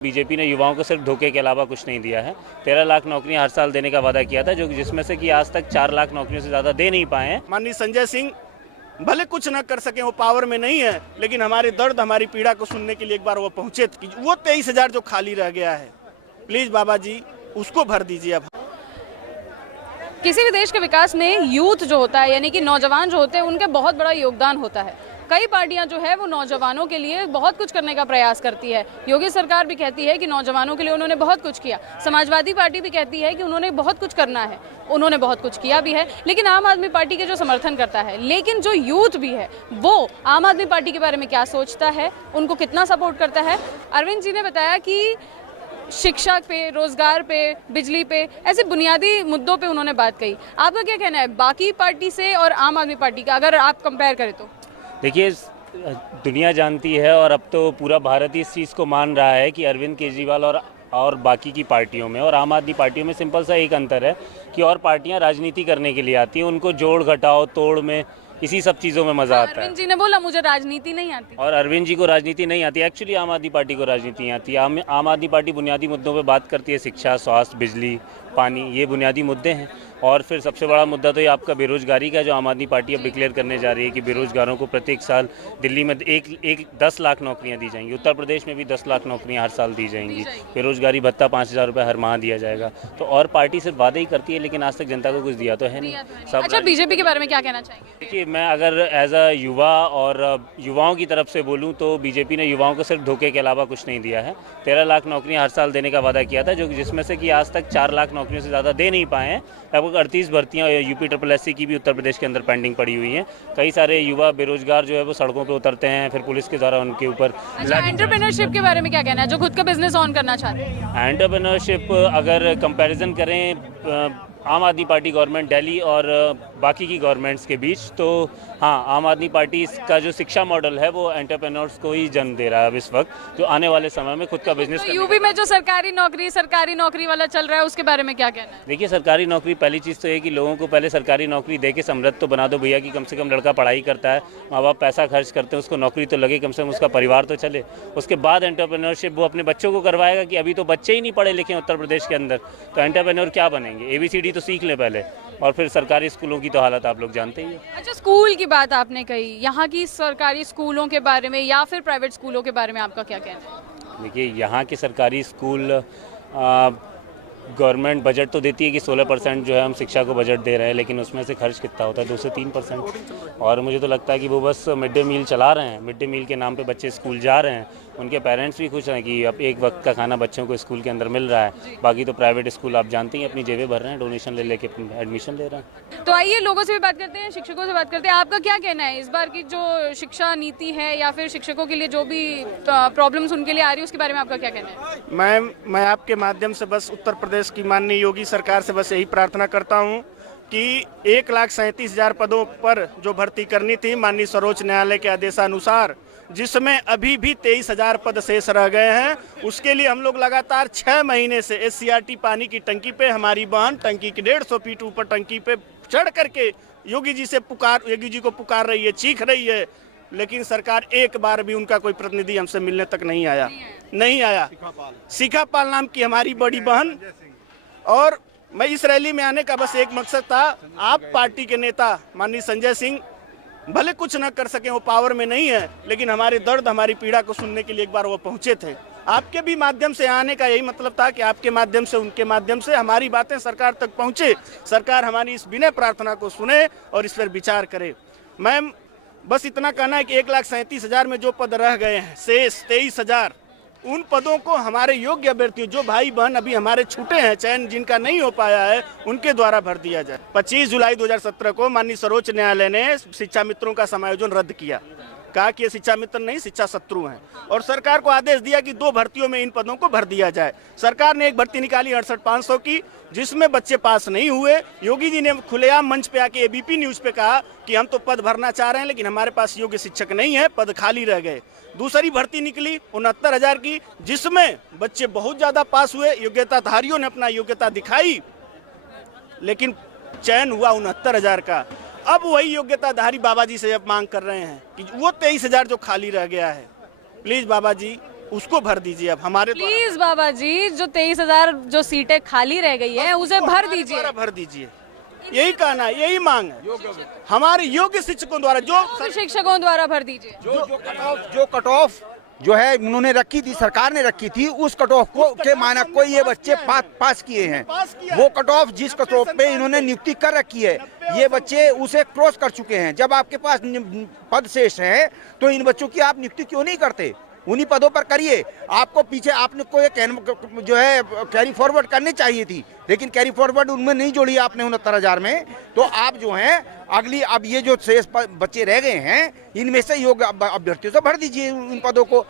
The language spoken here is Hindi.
बीजेपी ने युवाओं को सिर्फ धोखे के अलावा कुछ नहीं दिया है। 13 लाख नौकरियां हर साल देने का वादा किया था, जो जिसमें से कि आज तक 4 लाख नौकरियों से ज़्यादा दे नहीं पाए हैं। माननीय संजय सिंह भले कुछ न कर सके, वो पावर में नहीं है, लेकिन हमारे दर्द हमारी पीड़ा को सुनने के लिए एक बार वो पहुंचे। वो 23,000 जो खाली रह गया है, प्लीज बाबा जी उसको भर दीजिए। अब किसी भी देश के विकास में यूथ जो होता है, यानी कि नौजवान जो होते हैं, उनका बहुत बड़ा योगदान होता है। कई पार्टियां जो है वो नौजवानों के लिए बहुत कुछ करने का प्रयास करती है। योगी सरकार भी कहती है कि नौजवानों के लिए उन्होंने बहुत कुछ किया। समाजवादी पार्टी भी कहती है कि उन्होंने बहुत कुछ करना है, उन्होंने बहुत कुछ किया भी है। लेकिन आम आदमी पार्टी के जो समर्थन करता है, लेकिन जो यूथ भी है, वो आम आदमी पार्टी के बारे में क्या सोचता है, उनको कितना सपोर्ट करता है। अरविंद जी ने बताया कि शिक्षा पे, रोजगार पे, बिजली पे, ऐसे बुनियादी मुद्दों पे उन्होंने बात कही। आपका क्या कहना है बाकी पार्टी से और आम आदमी पार्टी का, अगर आप कंपेयर करें तो? देखिए, दुनिया जानती है और अब तो पूरा भारत इस चीज़ को मान रहा है कि अरविंद केजरीवाल और बाकी की पार्टियों में और आम आदमी पार्टियों में सिंपल सा एक अंतर है कि और पार्टियां राजनीति करने के लिए आती हैं, उनको जोड़ घटाओ तोड़ में, इसी सब चीज़ों में मज़ा आता है। अरविंद जी ने बोला मुझे राजनीति नहीं आती, और अरविंद जी को राजनीति नहीं आती। एक्चुअली आम आदमी पार्टी को राजनीति आती है। आम आदमी पार्टी बुनियादी मुद्दों पे बात करती है, शिक्षा, स्वास्थ्य, बिजली, पानी, ये बुनियादी मुद्दे हैं। और फिर सबसे बड़ा मुद्दा तो ये आपका बेरोजगारी का, जो आम आदमी पार्टी अब डिक्लेयर करने जा रही है कि बेरोजगारों को प्रत्येक साल दिल्ली में 10 लाख नौकरियां दी जाएंगी, उत्तर प्रदेश में भी 10 लाख नौकरियां हर साल दी जाएंगी, बेरोजगारी भत्ता 5,000 रुपये हर माह दिया जाएगा। तो और पार्टी सिर्फ वादे ही करती है, लेकिन आज तक जनता को कुछ दिया तो है नहीं। अच्छा, बीजेपी के बारे में क्या कहना चाहेंगे? देखिए, मैं अगर एज अ युवा और युवाओं की तरफ से बोलूं तो बीजेपी ने युवाओं को सिर्फ धोखे के अलावा कुछ नहीं दिया है। 13 लाख नौकरियां हर साल देने का वादा किया था, जो जिसमें से कि आज तक 4 लाख नौकरियों से ज़्यादा दे नहीं पाए हैं। लगभग 38 भर्तियाँ UP-SSC की भी उत्तर प्रदेश के अंदर पेंडिंग पड़ी हुई हैं। कई सारे युवा बेरोजगार जो है वो सड़कों पे उतरते हैं, फिर पुलिस के द्वारा उनके ऊपर। एंटरप्रेन्योरशिप के बारे में क्या कहना है, जो खुद का बिजनेस ऑन करना चाहते हैं? एंटरप्रेन्योरशिप अगर कंपैरिजन करें आम आदमी पार्टी गवर्नमेंट दिल्ली और बाकी की गवर्नमेंट्स के बीच, तो हाँ, आम आदमी पार्टी का जो शिक्षा मॉडल है वो एंटरप्रेन्योर्स को ही जन्म दे रहा है अब इस वक्त, जो आने वाले समय में खुद का बिजनेस। तो यूपी में जो सरकारी नौकरी वाला चल रहा है, उसके बारे में क्या कहना है? देखिए, सरकारी नौकरी, पहली चीज़ तो ये कि लोगों को पहले सरकारी नौकरी दे के समृद्ध तो बना दो भैया, कि कम से कम लड़का पढ़ाई करता है, माँ बाप पैसा खर्च करते हैं, उसको नौकरी तो लगे, कम से कम उसका परिवार तो चले। उसके बाद एंटरप्रेन्योरशिप वो अपने बच्चों को करवाएगा, कि अभी तो बच्चे ही नहीं पढ़े लिखे उत्तर प्रदेश के अंदर, तो एंटरप्रेन्योर क्या बनेंगे? ABCD तो सीख लें पहले, और फिर सरकारी स्कूलों की तो हालत आप लोग जानते ही हैं। अच्छा, स्कूल की बात आपने कही, यहाँ की सरकारी स्कूलों के बारे में या फिर प्राइवेट स्कूलों के बारे में आपका क्या कहना है? देखिए, यहाँ के सरकारी स्कूल, गवर्नमेंट बजट तो देती है कि 16% जो है हम शिक्षा को बजट दे रहे हैं, लेकिन उसमें से खर्च कितना होता है? 2 से 3%। और मुझे तो लगता है कि वो बस मिड डे मील चला रहे हैं, मिड डे मील के नाम पे बच्चे स्कूल जा रहे हैं, उनके पेरेंट्स भी खुश हैं कि अब एक वक्त का खाना बच्चों को स्कूल के अंदर मिल रहा है। बाकी तो प्राइवेट स्कूल आप जानते हैं अपनी जेबें भर रहे हैं, डोनेशन ले लेके एडमिशन ले रहे हैं। तो आइए लोगों से भी बात करते हैं, शिक्षकों से बात करते हैं। आपका क्या कहना है इस बार की जो शिक्षा नीति है, या फिर शिक्षकों के लिए जो भी प्रॉब्लम्स उनके लिए आ रही है, उसके बारे में आपका क्या कहना है? मैं आपके माध्यम से बस उत्तर प्रदेश की माननीय योगी सरकार से बस यही प्रार्थना करता हूं कि 1,37,000 पदों पर जो भर्ती करनी थी माननीय सर्वोच्च न्यायालय के आदेशानुसार, जिसमें अभी भी 23,000 पद शेष रह गए हैं, उसके लिए हम लोग लगातार 6 महीने से SCRT पानी की टंकी पे, हमारी बहन टंकी की 150 फीट ऊपर टंकी पे चढ़ करके योगी जी को पुकार रही है, चीख रही है, लेकिन सरकार एक बार भी उनका कोई प्रतिनिधि हमसे मिलने तक नहीं आया। शिखापाल नाम की हमारी बड़ी बहन। और मैं इस रैली में आने का बस एक मकसद था, आप पार्टी के नेता माननीय संजय सिंह भले कुछ न कर सके, वो पावर में नहीं है, लेकिन हमारे दर्द हमारी पीड़ा को सुनने के लिए एक बार वो पहुंचे थे। आपके भी माध्यम से आने का यही मतलब था कि आपके माध्यम से, उनके माध्यम से हमारी बातें सरकार तक पहुंचे, सरकार हमारी इस विनय प्रार्थना को सुने और इस पर विचार करे। मैं बस इतना कहना है कि 1,37,000 में जो पद रह गए हैं शेष 23,000, उन पदों को हमारे योग्य अभ्यर्थियों, जो भाई बहन अभी हमारे छूटे हैं, चयन जिनका नहीं हो पाया है, उनके द्वारा भर दिया जाए। 25 जुलाई 2017 को माननीय सर्वोच्च न्यायालय ने शिक्षा मित्रों का समायोजन रद्द किया, कहा कि ये शिक्षा मित्र नहीं, शिक्षा शत्रु हैं, और सरकार को आदेश दिया कि 2 भर्तियों में इन पदों को भर दिया जाए। सरकार ने एक भर्ती निकाली 68,500 की, जिसमें बच्चे पास नहीं हुए। योगी जी ने खुलेआम मंच पे आके ABP न्यूज पे कहा कि हम तो पद भरना चाह रहे हैं, लेकिन हमारे पास योग्य शिक्षक नहीं है, पद खाली रह गए। दूसरी भर्ती निकली 69,000 की, जिसमें बच्चे बहुत ज्यादा पास हुए, योग्यताधारियों ने अपना योग्यता दिखाई, लेकिन चयन हुआ 69,000 का। अब वही योग्यताधारी बाबा जी से अब मांग कर रहे हैं कि वो 23,000 जो खाली रह गया है, प्लीज बाबा जी उसको भर दीजिए। अब हमारे प्लीज बाबा जी, जो 23,000 जो सीटें खाली रह गई हैं उसे भर दीजिए। भर दीजिए, यही कहना है, यही मांग है हमारे योग्य शिक्षकों द्वारा, जो शिक्षकों द्वारा भर दीजिए। जो कट ऑफ जो है उन्होंने रखी थी, सरकार ने रखी थी, उस कट ऑफ को के मानक को ये बच्चे पास किए हैं। वो कट ऑफ जिस कट ऑफ पे इन्होंने नियुक्ति कर रखी है, ये बच्चे उसे क्रॉस कर चुके हैं। जब आपके पास पद शेष है तो इन बच्चों की आप नियुक्ति क्यों नहीं करते? उन्हीं पदों पर करिए। आपको पीछे आपने को जो है कैरी फॉरवर्ड करनी चाहिए थी, लेकिन कैरी फॉरवर्ड उनमें नहीं जोड़ी आपने 69,000 में। तो आप जो हैं अगली, अब ये जो शेष बच्चे रह गए हैं, इनमें से योग्य अभ्यर्थियों से भर दीजिए उन पदों को।